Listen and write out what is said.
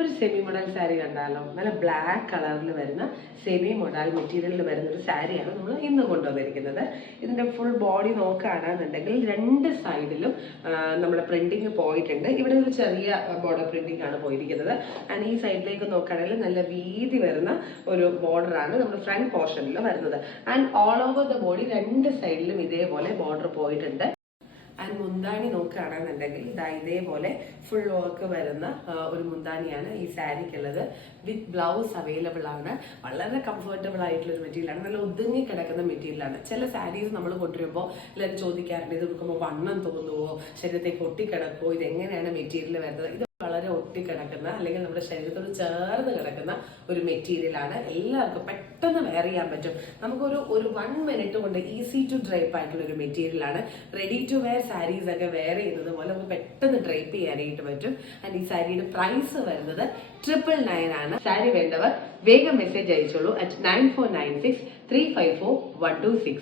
ഒരു semi model sari കണ്ടാലോ? നല്ല ബ്ലാക്ക് കളറിൽ വരുന്ന സെമി മോഡൽ മെറ്റീരിയലിൽ വരുന്ന ഒരു സാരിയാണ് നമ്മൾ ഇന്ന് കൊണ്ടുവന്നിരിക്കുന്നത്. ഇതിൻ്റെ ഫുൾ ബോഡി നോക്കുകയാണെന്നുണ്ടെങ്കിൽ രണ്ട് സൈഡിലും നമ്മുടെ പ്രിന്റിങ് പോയിട്ടുണ്ട്. ഇവിടെ ഒരു ചെറിയ ബോർഡർ പ്രിന്റിംഗ് ആണ് പോയിരിക്കുന്നത്. ആൻഡ് ഈ സൈഡിലേക്ക് നോക്കുകയാണെങ്കിൽ നല്ല വീതി വരുന്ന ഒരു ബോർഡറാണ് നമ്മുടെ ഫ്രണ്ട് പോർഷനിൽ വരുന്നത്. And all over the body രണ്ട് സൈഡിലും ഇതേപോലെ ബോർഡർ പോയിട്ടുണ്ട്. ആൻഡ് മുന്താണി നോക്കുകയാണെന്നുണ്ടെങ്കിൽ ഇതേപോലെ ഫുൾ വർക്ക് വരുന്ന ഒരു മുന്താണിയാണ് ഈ സാരിക്കുള്ളത്. വിത്ത് ബ്ലൗസ് അവൈലബിൾ ആണ്. വളരെ കംഫർട്ടബിൾ ആയിട്ടുള്ള ഒരു മെറ്റീരിയലാണ്. നല്ല ഒതുങ്ങി കിടക്കുന്ന മെറ്റീരിയലാണ്. ചില സാരീസ് നമ്മൾ കൊണ്ടുവരുമ്പോൾ എല്ലാവരും ചോദിക്കാറുണ്ട്, ഇത് കൊടുക്കുമ്പോൾ വണ്ണം തോന്നുവോ, ശരീരത്തേക്ക് ഒട്ടിക്കിടക്കുമോ, ഇതെങ്ങനെയാണ് മെറ്റീരിയൽ വരുന്നത്? ഇത് വളരെ ഒട്ടിക്കിടക്കുന്ന അല്ലെങ്കിൽ നമ്മുടെ ശരീരത്തോട് ചേർന്ന് കിടക്കുന്ന ഒരു മെറ്റീരിയലാണ്. എല്ലാവർക്കും പെട്ടെന്ന് വെയർ ചെയ്യാൻ പറ്റും. നമുക്കൊരു 1 മിനിറ്റ് കൊണ്ട് ഈസി ടു ഡ്രൈപ്പ് ആയിട്ടുള്ള ഒരു മെറ്റീരിയലാണ്. റെഡി ടു വെയർ സാരീസ് ഒക്കെ വെയർ ചെയ്യുന്നത് പോലെ നമുക്ക് പെട്ടെന്ന് ഡ്രൈപ്പ് ചെയ്യാനായിട്ട് പറ്റും. ആൻഡ് ഈ സാരിയുടെ പ്രൈസ് വരുന്നത് 999 ആണ്. സാരി വേണ്ടവർ വേഗം മെസ്സേജ് അയച്ചോളൂ at 9496 354 126.